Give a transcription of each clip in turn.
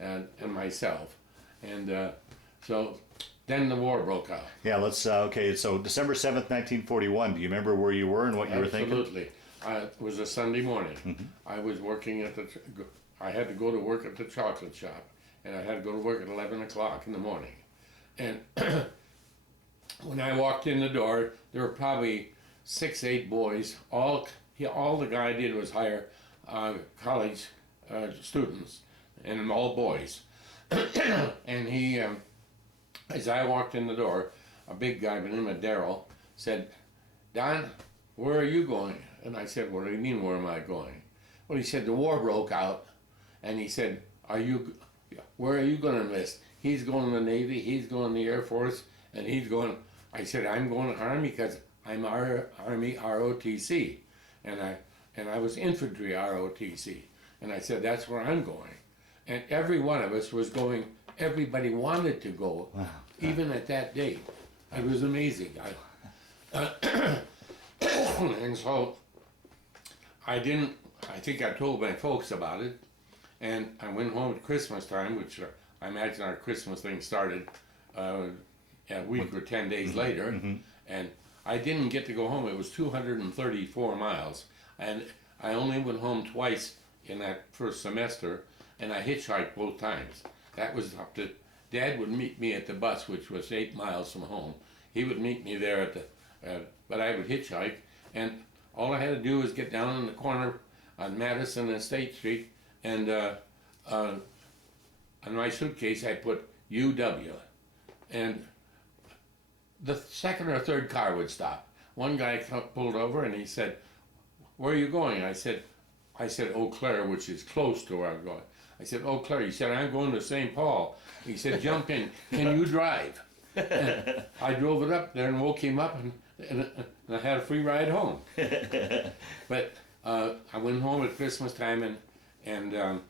and myself. And so then the war broke out. Yeah, let's, okay, so December 7th, 1941. Do you remember where you were and what you were thinking? Absolutely. It was a Sunday morning. I was working I had to go to work at the chocolate shop, and I had to go to work at 11 o'clock in the morning. And when I walked in the door, there were probably 6, 8 boys. All the guy did was hire college students, and all boys. And he, as I walked in the door, a big guy by the name of Darrell said, "Don, where are you going?" And I said, "What do you mean, where am I going?" Well, he said, "The war broke out." And he said, where are you going to enlist? He's going to the Navy, he's going to the Air Force, and he's going. I said, "I'm going to Army because I'm Army ROTC." And I was Infantry ROTC. And I said, "That's where I'm going." And every one of us was going, everybody wanted to go, even at that date. It was amazing. And so I think I told my folks about it, and I went home at Christmas time, which I imagine our Christmas thing started a week or 10 days later, and I didn't get to go home. It was 234 miles, and I only went home twice in that first semester, and I hitchhiked both times. That was up to, Dad would meet me at the bus, which was 8 miles from home. He would meet me there at the, but I would hitchhike, and all I had to do was get down in the corner on Madison and State Street, and on my suitcase I put UW, and the second or third car would stop. One guy pulled over and he said, "Where are you going?" I said, "Eau Claire," which is close to where I'm going. I said, "Eau Claire." He said, "I'm going to St. Paul." He said, "Jump in. Can you drive?" And I drove it up there and woke him up, and I had a free ride home. But I went home at Christmas time and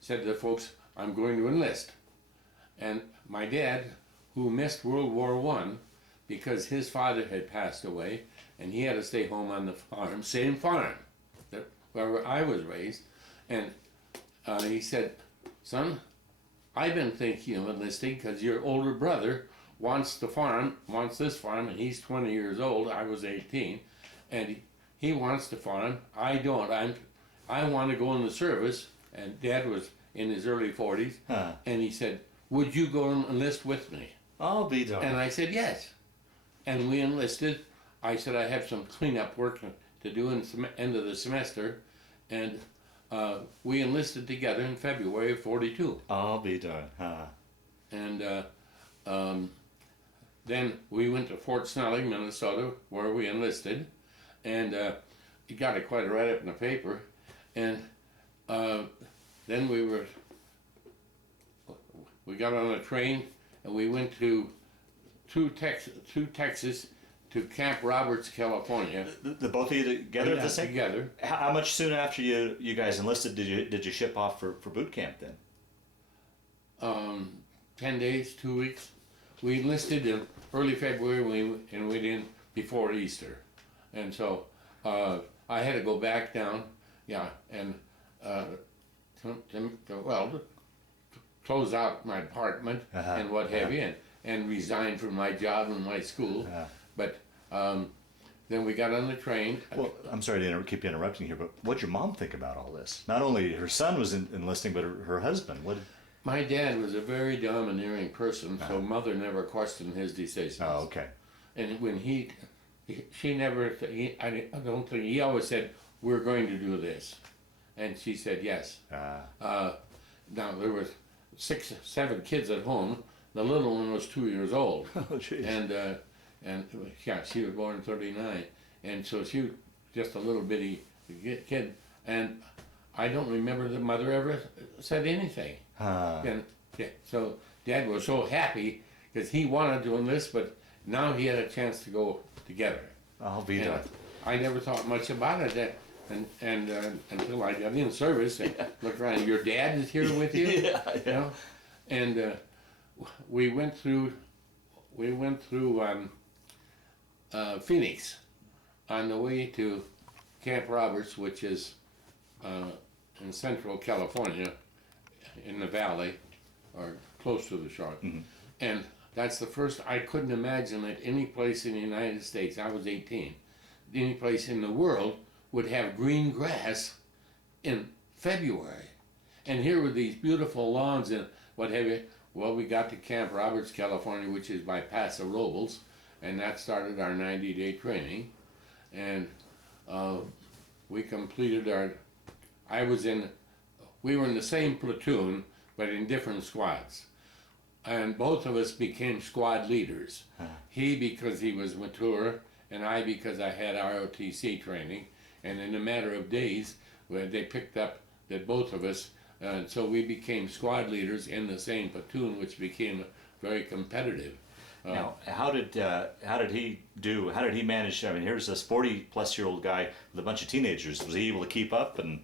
said to the folks, "I'm going to enlist." And my dad, who missed World War I because his father had passed away, and he had to stay home on the farm, same farm where I was raised, and he said, "Son, I've been thinking of enlisting because your older brother wants this farm, and he's 20 years old, I was 18, and he wants the farm, I don't, I want to go in the service," and Dad was in his early 40s, and he said, "Would you go and enlist with me?" I'll be darned. And I said, "Yes." And we enlisted. I said, "I have some cleanup work to do in the end of the semester," and we enlisted together in February of '42. I'll be darned. And then we went to Fort Snelling, Minnesota, where we enlisted, and it got quite a write-up in the paper. And then we got on a train and we went to Texas, to Camp Roberts, California. The both of you together at the same? Together. How much soon after you guys enlisted did you ship off for boot camp then? 10 days, 2 weeks. We enlisted in early February and we went in before Easter. And so I had to go back down, and to close out my apartment and what have you, and resign from my job and my school. But then we got on the train. Well, I'm sorry to keep you interrupting here, but what'd your mom think about all this? Not only her son was enlisting, but her husband. My dad was a very domineering person, so Mother never questioned his decisions. Oh, okay. And when she never, I don't think, he always said, "We're going to do this." And she said yes. Now there was 6, 7 kids at home. The little one was 2 years old. Oh, jeez. And she was born in '39, and so she was just a little bitty kid. And I don't remember that Mother ever said anything. And so Dad was so happy because he wanted to enlist, but now he had a chance to go together. I'll be there. I never thought much about it, and until I got in service and looked around. Your dad is here with you, Yeah. You know, and we went through Phoenix on the way to Camp Roberts, which is in central California, in the valley, or close to the shore. And that's the first, I couldn't imagine that any place in the United States, I was 18, any place in the world would have green grass in February. And here were these beautiful lawns and what have you. Well, we got to Camp Roberts, California, which is by Paso Robles, and that started our 90-day training. And we completed our, we were in the same platoon, but in different squads. And both of us became squad leaders. He because he was mature, and I because I had ROTC training. And in a matter of days, they picked up that both of us, so we became squad leaders in the same platoon, which became very competitive. Now, how did he do? How did he manage? I mean, here's this 40-plus-year-old guy with a bunch of teenagers. Was he able to keep up and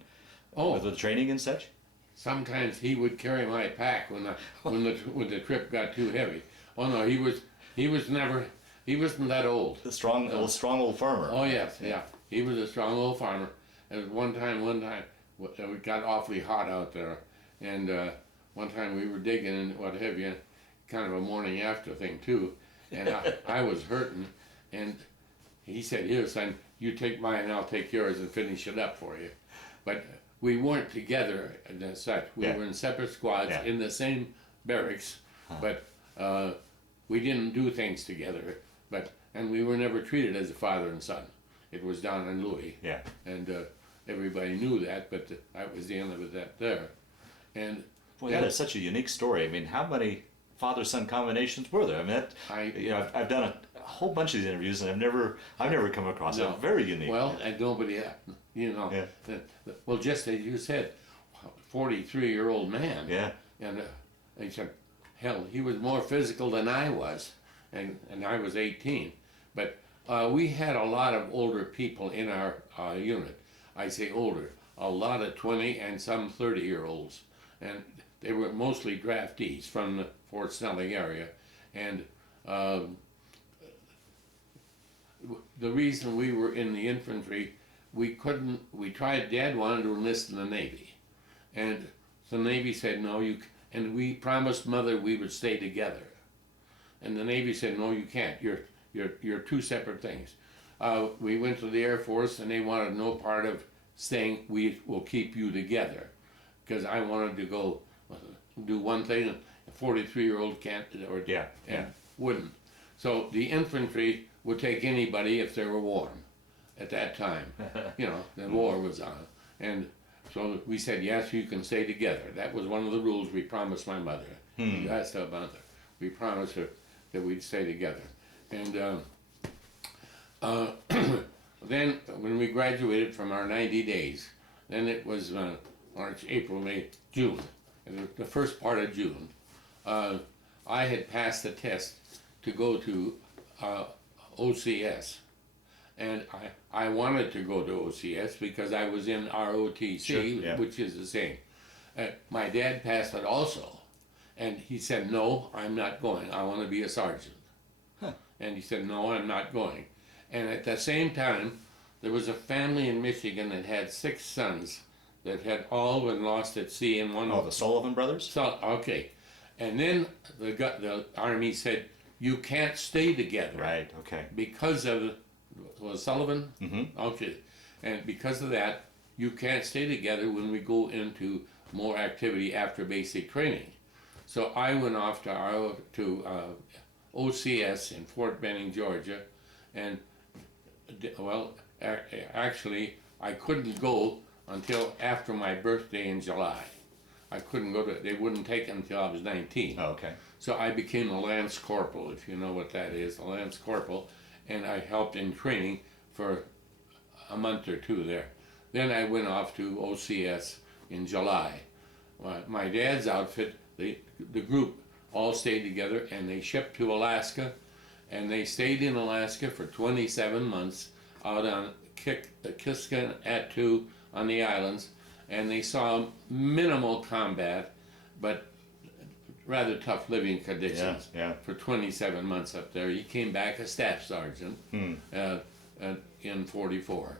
with the training and such? Sometimes he would carry my pack when the trip got too heavy. Oh no, he wasn't that old. The strong old farmer. Oh yes, yeah. He was a strong old farmer. And one time, it got awfully hot out there, and one time we were digging and what have you, kind of a morning after thing too, and I was hurting, and he said, "Here, son, you take mine and I'll take yours and finish it up for you." But we weren't together as such. We were in separate squads in the same barracks, but we didn't do things together. And we were never treated as a father and son. It was Don and Louis. Yeah. And everybody knew that, but that was the end of that there. And boy, that is such a unique story. I mean, how many father-son combinations were there? I mean, I've done a whole bunch of these interviews, and I've never come across it. Very unique. Well, and nobody, well, just as you said, 43-year-old man. Yeah. And he said, hell, he was more physical than I was, and I was 18. But we had a lot of older people in our unit. I say older, a lot of 20 and some 30-year-olds, and they were mostly draftees from the Fort Snelling area. And the reason we were in the infantry, we tried, Dad wanted to enlist in the Navy, and the Navy said no, and we promised Mother we would stay together, and the Navy said no, you can't, you're two separate things. We went to the Air Force, and they wanted no part of saying we will keep you together, because I wanted to go do one thing, and a 43-year-old can't, wouldn't. So the infantry would take anybody if they were warm at that time. The war was on. And so we said, yes, you can stay together. That was one of the rules we promised my mother. We asked her mother. We promised her that we'd stay together. And then when we graduated from our 90 days, then it was March, April, May, June. The first part of June, I had passed the test to go to OCS. And I wanted to go to OCS because I was in ROTC, which is the same. My dad passed it also. And he said, no, I'm not going. I want to be a sergeant. And he said, no, I'm not going. And at the same time, there was a family in Michigan that had 6 sons that had all been lost at sea in one. Oh, the Sullivan brothers? So, okay. And then the Army said, you can't stay together. Right, okay. Because of, was Sullivan? Mm-hmm. Okay. And because of that, you can't stay together when we go into more activity after basic training. So I went off to OCS in Fort Benning, Georgia, and well, actually, I couldn't go until after my birthday in July. I couldn't go they wouldn't take it until I was 19. Oh, okay. So I became a Lance Corporal, if you know what that is, a Lance Corporal, and I helped in training for a month or two there. Then I went off to OCS in July. My dad's outfit, the group all stayed together, and they shipped to Alaska, and they stayed in Alaska for 27 months out on Kiska Attu on the islands, and they saw minimal combat, but rather tough living conditions for 27 months up there. He came back a staff sergeant in '44.